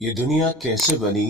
ये दुनिया कैसे बनी,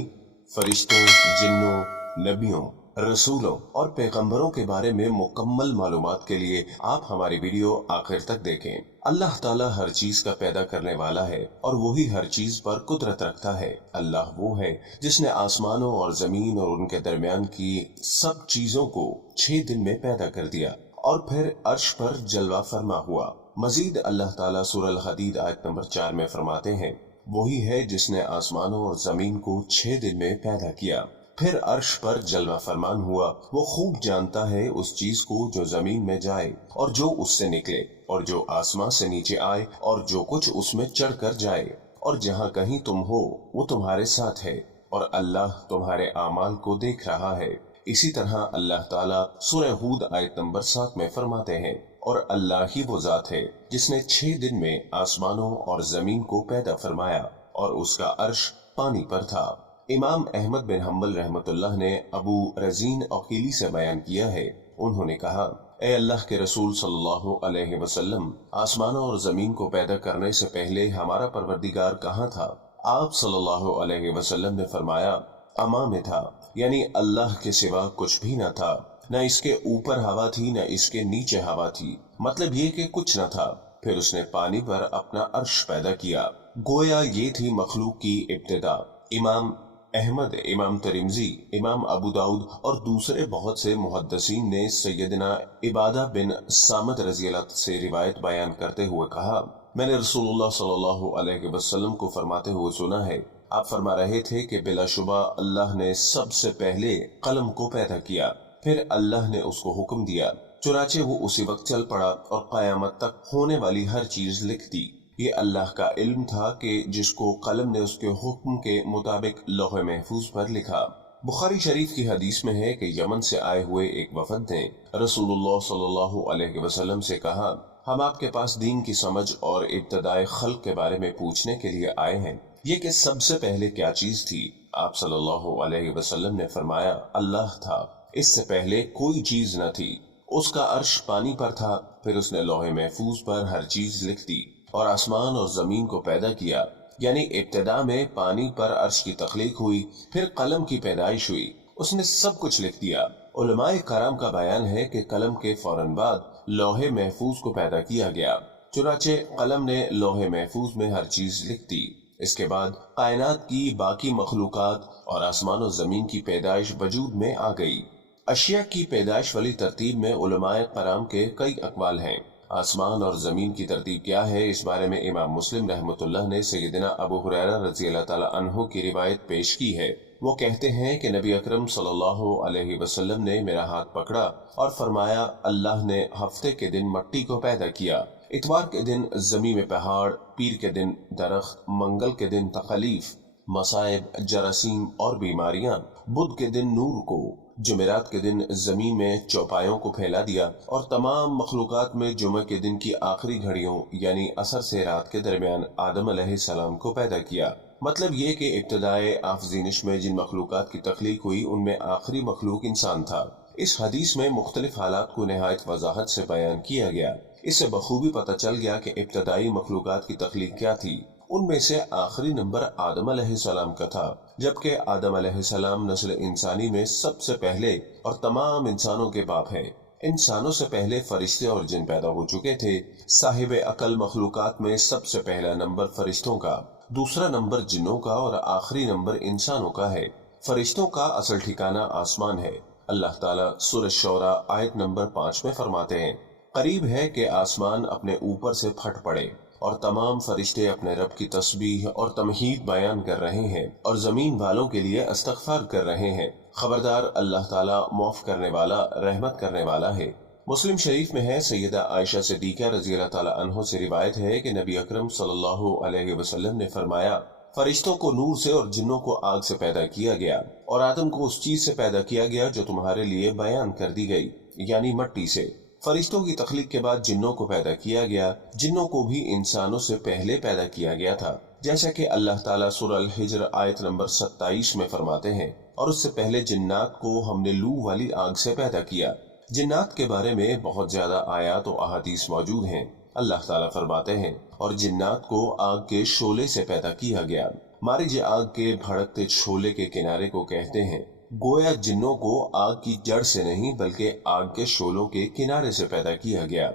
फरिश्तों, जिन्नों, नबियों, रसूलों और पैगंबरों के बारे में मुकम्मल मालूमात के लिए आप हमारी वीडियो आखिर तक देखें। अल्लाह ताला हर चीज का पैदा करने वाला है और वही हर चीज पर कुदरत रखता है। अल्लाह वो है जिसने आसमानों और जमीन और उनके दरमियान की सब चीजों को 6 दिन में पैदा कर दिया और फिर अर्श पर जलवा फरमा हुआ। मजीद अल्लाह ताला सूरह अल हदीद आयत नंबर 4 में फरमाते हैं, वही है जिसने आसमानों और जमीन को 6 दिन में पैदा किया, फिर अर्श पर जलवा फरमान हुआ। वो खूब जानता है उस चीज को जो जमीन में जाए और जो उससे निकले और जो आसमां से नीचे आए और जो कुछ उसमें चढ़ कर जाए, और जहाँ कहीं तुम हो वो तुम्हारे साथ है और अल्लाह तुम्हारे आमाल को देख रहा है। इसी तरह अल्लाह ताला सूरह हूद आयत नंबर 7 में फरमाते हैं, और अल्लाह ही वो जात है जिसने 6 दिन में आसमानों और जमीन को पैदा फरमाया और उसका अर्श पानी पर था। इमाम अहमद बिन हम्बल रहमतुल्लाह ने अबू रजीन अकीली से बयान किया है। उन्होंने कहा, ए अल्लाह के रसूल सल्लल्लाहु अलैहि वसल्लम, आसमानों और जमीन को पैदा करने से पहले हमारा परवरदिगार कहाँ था? आप सल्लल्लाहु अलैहि वसल्लम ने फरमाया, अमा में था, यानी अल्लाह के सिवा कुछ भी न था। न इसके ऊपर हवा थी न इसके नीचे हवा थी, मतलब ये कि कुछ न था। फिर उसने पानी पर अपना अर्श पैदा किया। गोया ये थी मखलूक की इब्तिदा। इमाम अहमद, इमाम तिरमिज़ी, इमाम अबू दाऊद और दूसरे बहुत से मुहद्दिसीन ने सैयदना इबादा बिन सामत रज़ी अल्लाह से रिवायत बयान करते हुए कहा, मैंने रसूलुल्लाह सल्लल्लाहु अलैहि वसल्लम को फरमाते हुए सुना है। आप फरमा रहे थे कि बिलाशुबा अल्लाह ने सबसे पहले कलम को पैदा किया, फिर अल्लाह ने उसको हुक्म दिया, चुनाचे वो उसी वक्त चल पड़ा और कयामत तक होने वाली हर चीज लिख दी। ये अल्लाह का इल्म था कि जिसको कलम ने उसके हुक्म के मुताबिक लौह महफूज पर लिखा। बुखारी शरीफ की हदीस में है कि यमन से आए हुए एक वफद ने रसूलुल्लाह सल्लल्लाहु अलैहि वसल्लम से कहा, हम आपके पास दीन की समझ और इब्तदाए खल्क के बारे में पूछने के लिए आए हैं। ये कि सबसे पहले क्या चीज थी? आप सल्लल्लाहु अलैहि वसल्लम ने फरमाया, अल्लाह था, इससे पहले कोई चीज न थी। उसका अर्श पानी पर था, फिर उसने लौहे महफूज पर हर चीज लिख दी और आसमान और जमीन को पैदा किया। यानी इब्तिदा में पानी पर अर्श की तख्लीक हुई, फिर कलम की पैदाइश हुई, उसने सब कुछ लिख दिया। उलमाए कराम का बयान है कि कलम के फौरन बाद लौहे महफूज को पैदा किया गया, चुनाचे कलम ने लौहे महफूज में हर चीज लिख दी। इसके बाद कायनात की बाकी मखलूकात और आसमान और जमीन की पैदाइश वजूद में आ गई। अशिया की पैदाइश वाली तरतीब में उलमाए कराम के कई अक़वाल हैं। आसमान और जमीन की तरतीब क्या है, इस बारे में इमाम मुस्लिम रहमतुल्लाह ने सैयदना अबू हुरैरा रज़ी अल्लाह ताला अन्हु की रिवायत पेश की है। वो कहते हैं कि नबी अकरम सल्लल्लाहु अलैहि वसल्लम ने मेरा हाथ पकड़ा और फरमाया, अल्लाह ने हफ्ते के दिन मट्टी को पैदा किया, इतवार के दिन जमीन में पहाड़, पीर के दिन दरख्त, मंगल के दिन तकलीफ, मसाइब, जरासीम और बीमारियां, बुध के दिन नूर को, जुमेरात के दिन जमीन में चौपायों को फैला दिया और तमाम मखलूकात में जुमे के दिन की आखिरी घड़ियों यानी असर से रात के दरमियान आदम अलैहिस्सलाम को पैदा किया। मतलब ये कि इब्तिदाए आफज़ीनिश में जिन मखलूकात की तख्लीक हुई उनमें आखिरी मखलूक इंसान था। इस हदीस में मुख्तलिफ हालात को नहायत वजाहत से बयान किया गया। इससे बखूबी पता चल गया कि इब्तिदाई मखलूकात की तख्लीक क्या थी। उनमें से आखिरी नंबर आदम अलैहिस्सलाम का था, जबकि आदम अलैहिस्सलाम नस्ल इंसानी में सबसे पहले और तमाम इंसानों के बाप हैं। इंसानों से पहले फरिश्ते और जिन पैदा हो चुके थे। साहिब अकल मखलूकात में सबसे पहला नंबर फरिश्तों का, दूसरा नंबर जिन्नों का और आखिरी नंबर इंसानों का है। फरिश्तों का असल ठिकाना आसमान है। अल्लाह ताला सूरह शौरा आयत नंबर 5 में फरमाते हैं, करीब है कि आसमान अपने ऊपर से फट पड़े और तमाम फरिश्ते अपने रब की तस्बीह और तमहीद बयान कर रहे हैं और जमीन वालों के लिए इस्तग़फ़ार कर रहे हैं। खबरदार, अल्लाह ताला माफ करने वाला, रहमत करने वाला है। मुस्लिम शरीफ में है, सैयदा आयशा सिद्दीक़ा रज़ी अल्लाह ताला अन्हा से रिवायत है कि नबी अकरम सल्लल्लाहु अलैहि वसल्लम ने फरमाया, फरिश्तों को नूर से और जिन्नों को आग से पैदा किया गया और आदम को उस चीज से पैदा किया गया जो तुम्हारे लिए बयान कर दी गई, यानी मट्टी से। फरिश्तों की तख्लीक के बाद जिन्नों को पैदा किया गया। जिन्नों को भी इंसानों से पहले पैदा किया गया था, जैसा कि अल्लाह ताला सूरह अल हिज्र आयत नंबर 27 में फरमाते हैं, और उससे पहले जिन्नात को हमने लू वाली आग से पैदा किया। जिन्नात के बारे में बहुत ज्यादा आयात और अहादीस मौजूद हैं। अल्लाह ताला फरमाते हैं, और जिन्नात को आग के शोले से पैदा किया गया। मारिज आग के भड़कते शोले के किनारे को कहते हैं। गोया जिन्नों को आग की जड़ से नहीं बल्कि आग के शोलों के किनारे से पैदा किया गया।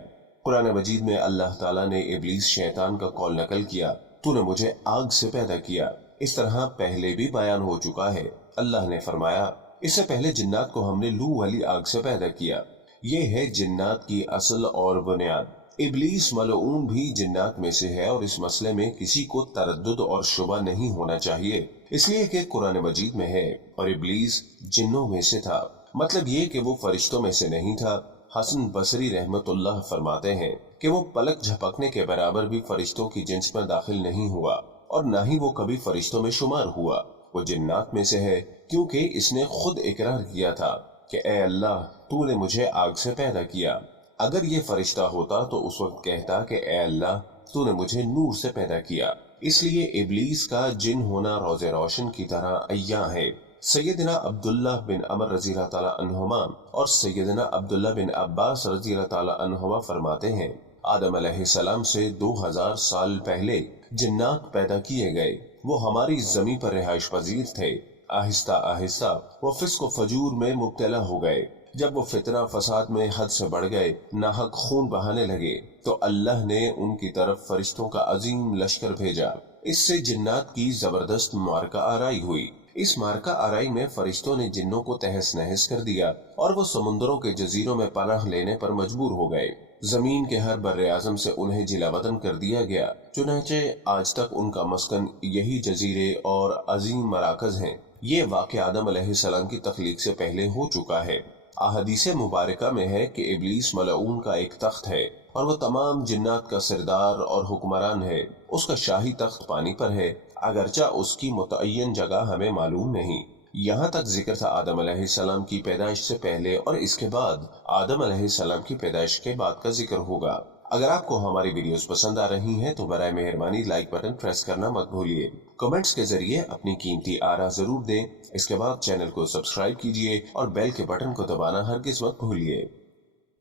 कुरान मजीद में अल्लाह ताला ने इब्लीस शैतान का कौल नकल किया, तूने मुझे आग से पैदा किया। इस तरह पहले भी बयान हो चुका है। अल्लाह ने फरमाया, इससे पहले जिन्नात को हमने लू वाली आग से पैदा किया। ये है जिन्नात की असल और बुनियाद। इब्लीस मलऊन भी जिन्नात में से है और इस मसले में किसी को तरद्दुद और शुबा नहीं होना चाहिए, इसलिए कि कुरान मजीद में है और इब्लीस जिन्नों में से था, मतलब ये कि वो फरिश्तों में से नहीं था। हसन बसरी रहमतुल्लाह फरमाते हैं कि वो पलक झपकने के बराबर भी फरिश्तों की जिन्स में दाखिल नहीं हुआ और न ही वो कभी फरिश्तों में शुमार हुआ। वो जिन्नात में से है क्योंकि इसने खुद इकरार किया था कि ए अल्लाह, तूने मुझे आग से पैदा किया। अगर ये फरिश्ता होता तो उस वक्त कहता कि ए अल्लाह, तूने मुझे नूर से पैदा किया। इसलिए इब्लीस का जिन होना रोज़े रोशन की तरह अय्या है। सैयदना अब्दुल्लाह बिन अमर रज़ी अल्लाह ताला अन्हुमा और सैयदना अब्दुल्लाह बिन अब्बास रज़ी अल्लाह ताला अन्हुमा फरमाते हैं, आदम अलैहिस्सलाम से 2000 साल पहले जिन्नात पैदा किए गए। वो हमारी जमीन पर रिहाइश पजीर थे। आहिस्ता आहिस्ता वो फिस्क व फजूर में मुब्तला हो गए। जब वो फितना फसाद में हद से बढ़ गए, नाहक खून बहाने लगे, तो अल्लाह ने उनकी तरफ फरिश्तों का अजीम लश्कर भेजा। इससे जिन्नात की जबरदस्त मारका आराई हुई। इस मारका आराई में फरिश्तों ने जिन्नों को तहस नहस कर दिया और वो समुद्रों के जजीरों में पनाह लेने पर मजबूर हो गए। जमीन के हर बर्रे आजम से उन्हें जिलावतन कर दिया गया। चुनाचे आज तक उनका मस्कन यही जजीरे और अजीम मराकज हैं। ये वाक़या आदम अलैहिस्सलाम की तख्लीक से पहले हो चुका है। अहदीसे मुबारका में है कि इब्लीस मलऊन का एक तख्त है और वो तमाम जिन्नात का सरदार और हुक्मरान है। उसका शाही तख्त पानी पर है, अगरचा उसकी मुतअय्यन जगह हमें मालूम नहीं। यहाँ तक जिक्र था आदम अलैहिस्सलाम की पैदाइश से पहले और इसके बाद आदम अलैहिस्सलाम की पैदाइश के बाद का जिक्र होगा। अगर आपको हमारी वीडियोस पसंद आ रही हैं तो बराए मेहरबानी लाइक बटन प्रेस करना मत भूलिए। कमेंट्स के जरिए अपनी कीमती आरा जरूर दें। इसके बाद चैनल को सब्सक्राइब कीजिए और बेल के बटन को दबाना हरगिज मत भूलिए।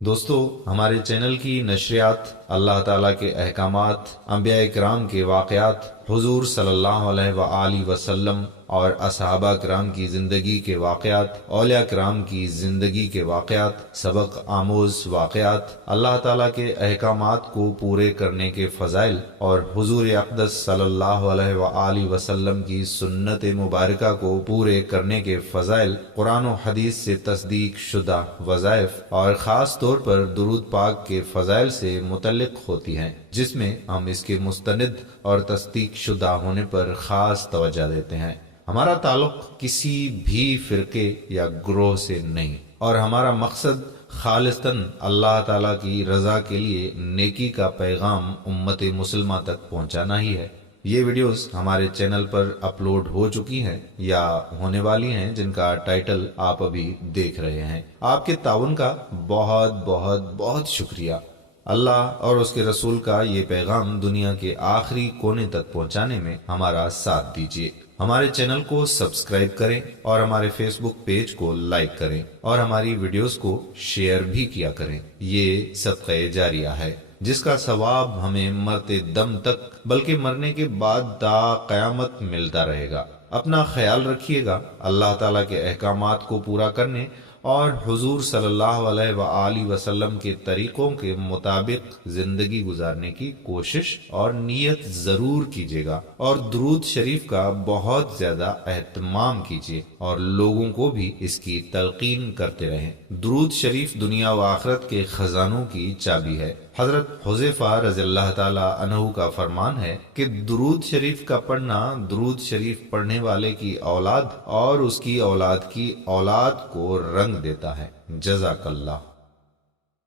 दोस्तों, हमारे चैनल की नशरियात अल्लाह ताला के अहकामात, अंबिया किराम के वाक़यात, हुजूर सल्लल्लाहु अलैहि वसल्लम और असहाबा किराम की ज़िंदगी के वाक़यात, औलिया किराम की ज़िंदगी के वाक़यात, सबक आमोज़ वाक़यात, अल्लाह ताला के अहकामात को पूरे करने के फ़ज़ाइल और हुजूर अक़दस सल्लल्लाहु अलैहि वसल्लम की सुन्नत मुबारका को पूरे करने के फ़ज़ाइल, कुरान और हदीस से तस्दीक शुदा वज़ाइफ और ख़ास तौर पर दुरूद पाक के फ़ज़ाइल से मुतल्लिक़ होती हैं, जिसमें हम इसके मुस्तनिद और तस्दीक शुदा होने पर ख़ास तवज्जो देते हैं। हमारा ताल्लुक किसी भी फ़िरके या ग्रोह से नहीं और हमारा मकसद खालिस्तन अल्लाह ताला की रज़ा के लिए नेकी का पैगाम उम्मत मुसलमा तक पहुँचाना ही है। ये वीडियोस हमारे चैनल पर अपलोड हो चुकी हैं या होने वाली हैं, जिनका टाइटल आप अभी देख रहे हैं। आपके ताउन का बहुत बहुत बहुत शुक्रिया। अल्लाह और उसके रसूल का ये पैगाम दुनिया के आखिरी कोने तक पहुंचाने में हमारा साथ दीजिए। हमारे चैनल को सब्सक्राइब करें और हमारे फेसबुक पेज को लाइक करें और हमारी वीडियोस को शेयर भी किया करें। ये सदक़े जारिया है जिसका सवाब हमें मरते दम तक बल्कि मरने के बाद ता क़यामत मिलता रहेगा। अपना ख्याल रखिएगा। अल्लाह ताला के अहकामात को पूरा करने और हुजूर सल्लल्लाहु अलैहि वसल्लम के तरीकों के मुताबिक जिंदगी गुजारने की कोशिश और नीयत जरूर कीजिएगा और दुरूद शरीफ का बहुत ज्यादा एहतमाम कीजिए और लोगों को भी इसकी तलकीन करते रहें। दुरूद शरीफ दुनिया व आखिरत के खजानों की चाबी है। हजरत हुज़ैफा रज़ियल्लाहु ताला अन्हु का फरमान है कि दुरूद शरीफ का पढ़ना दुरूद शरीफ पढ़ने वाले की औलाद और उसकी औलाद की औलाद को रंग देता है। जज़ाकल्लाह।